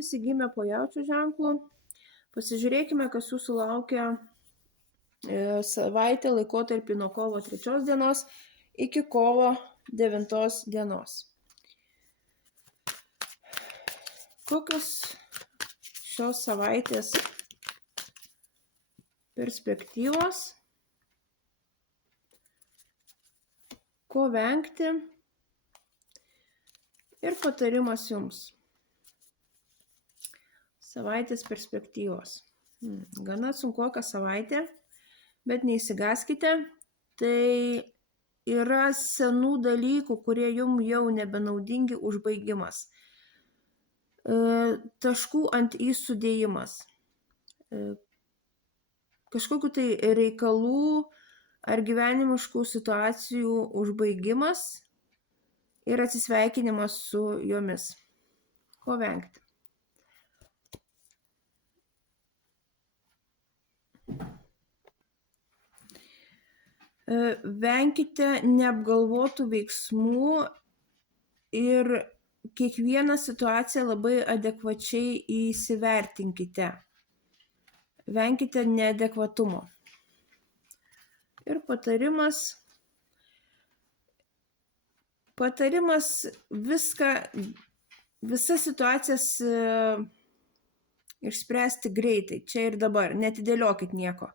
visi gimė po jaučio ženklu. Pasižiūrėkime, kas jūsų laukia savaitę laikotarpį nuo kovo 3 dienos iki kovo 9 dienos. Kokios šios savaitės perspektyvos, ko vengti ir patarimas jums. Savaitės perspektyvos. Gana sunkoka savaitė, bet neįsigaskite. Tai yra senų dalykų, kurie jums jau nebenaudingi užbaigimas. Taškų ant į sudėjimas. Kažkokių tai reikalų ar gyvenimiškų situacijų užbaigimas ir atsisveikinimas su jomis. Ko vengti? Venkite neapgalvotų veiksmų ir kiekvieną situaciją labai adekvačiai įsivertinkite. Venkite neadekvatumo. Ir patarimas visas situacijas išspręsti greitai, čia ir dabar, netidėliokit nieko.